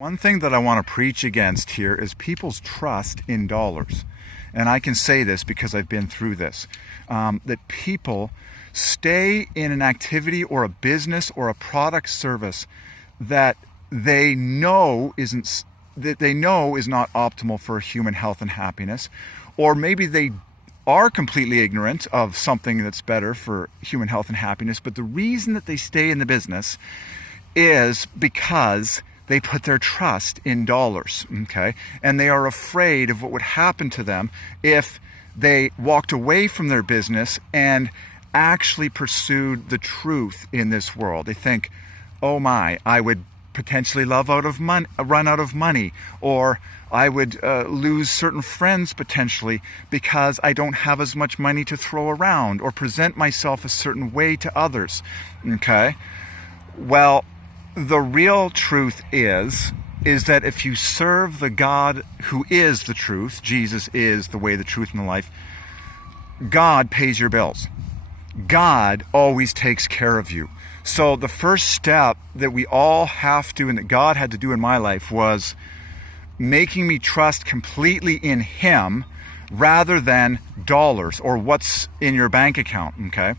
One thing that I want to preach against here is people's trust in dollars. And I can say this because I've been through this. That people stay in an activity or a business or a product service that they know is not optimal for human health and happiness, or maybe they are completely ignorant of something that's better for human health and happiness, but the reason that they stay in the business is because they put their trust in dollars, okay? And they are afraid of what would happen to them if they walked away from their business and actually pursued the truth in this world. They think, oh my, I would potentially run out of money, or I would lose certain friends potentially because I don't have as much money to throw around or present myself a certain way to others, okay? Well, the real truth is that if you serve the God who is the truth, Jesus is the way, the truth, and the life, God pays your bills. God always takes care of you. So the first step that we all have to, and that God had to do in my life, was making me trust completely in Him rather than dollars or what's in your bank account, okay?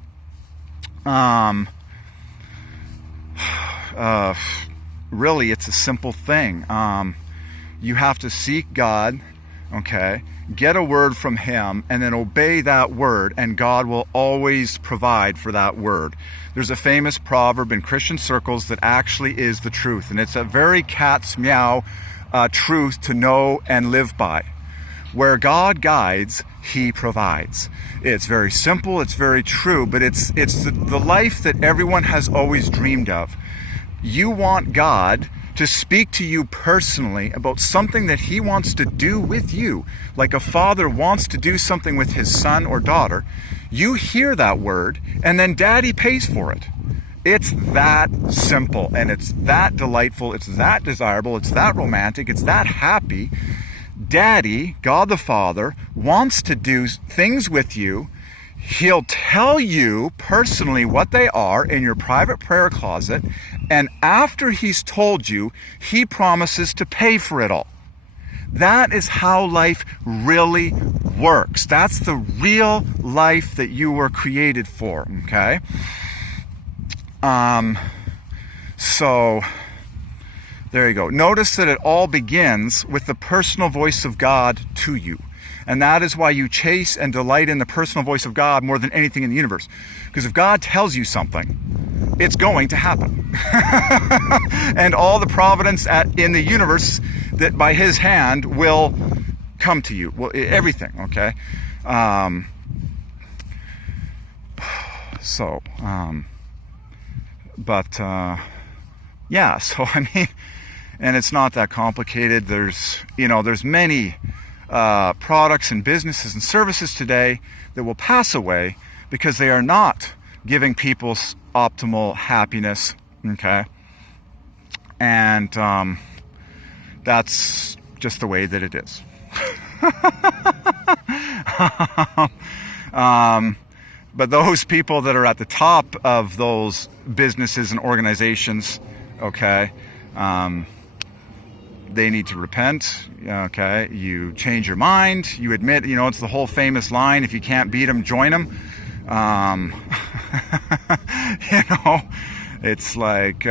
Really, it's a simple thing. You have to seek God, okay? Get a word from Him and then obey that word, and God will always provide for that word. There's a famous proverb in Christian circles that actually is the truth, and it's a very cat's meow truth to know and live by. Where God guides, He provides. It's very simple, it's very true, but it's the life that everyone has always dreamed of. You want God to speak to you personally about something that He wants to do with you, like a father wants to do something with his son or daughter. You hear that word, and then Daddy pays for it. It's that simple, and it's that delightful, it's that desirable, it's that romantic, it's that happy. Daddy, God the Father, wants to do things with you. He'll tell you personally what they are in your private prayer closet, and after He's told you, He promises to pay for it all. That is how life really works. That's the real life that you were created for, okay? So there you go. Notice that it all begins with the personal voice of God to you. And that is why you chase and delight in the personal voice of God more than anything in the universe. Because if God tells you something, it's going to happen. And all the providence in the universe that by His hand will come to you. Well, everything, okay? Yeah, so I mean, and it's not that complicated. There's many products and businesses and services today that will pass away because they are not giving people optimal happiness, okay? And that's just the way that it is. But those people that are at the top of those businesses and organizations, okay, they need to repent, okay? You change your mind, you admit, it's the whole famous line, if you can't beat them, join them. It's like,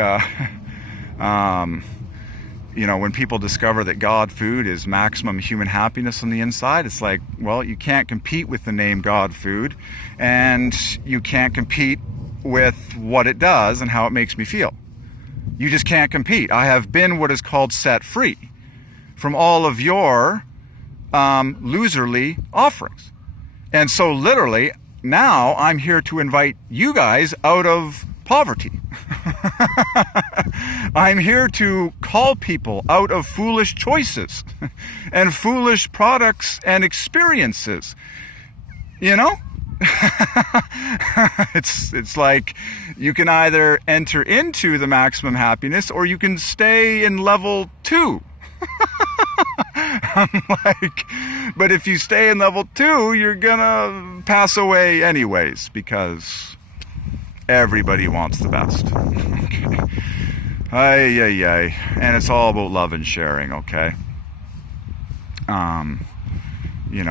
when people discover that God food is maximum human happiness on the inside, it's like, well, you can't compete with the name God food, and you can't compete with what it does and how it makes me feel. You just can't compete. I have been what is called set free from all of your loserly offerings. And so literally, now I'm here to invite you guys out of poverty. I'm here to call people out of foolish choices and foolish products and experiences. It's like you can either enter into the maximum happiness or you can stay in level 2. I'm like, but if you stay in level 2, you're gonna pass away anyways because everybody wants the best. Okay. Ay, ay, ay. And it's all about love and sharing, okay? You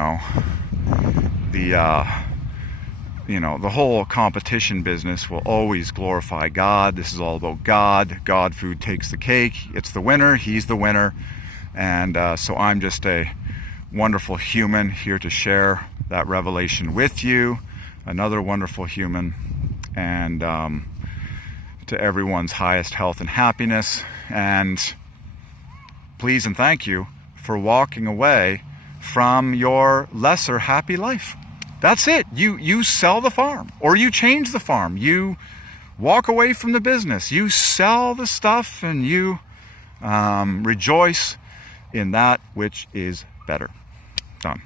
know, the whole competition business will always glorify God. This is all about God. God food takes the cake. It's the winner. He's the winner. And so I'm just a wonderful human here to share that revelation with you. Another wonderful human. And to everyone's highest health and happiness. And please and thank you for walking away from your lesser happy life. That's it. You sell the farm, or you change the farm. You walk away from the business. You sell the stuff, and you rejoice in that which is better. Done.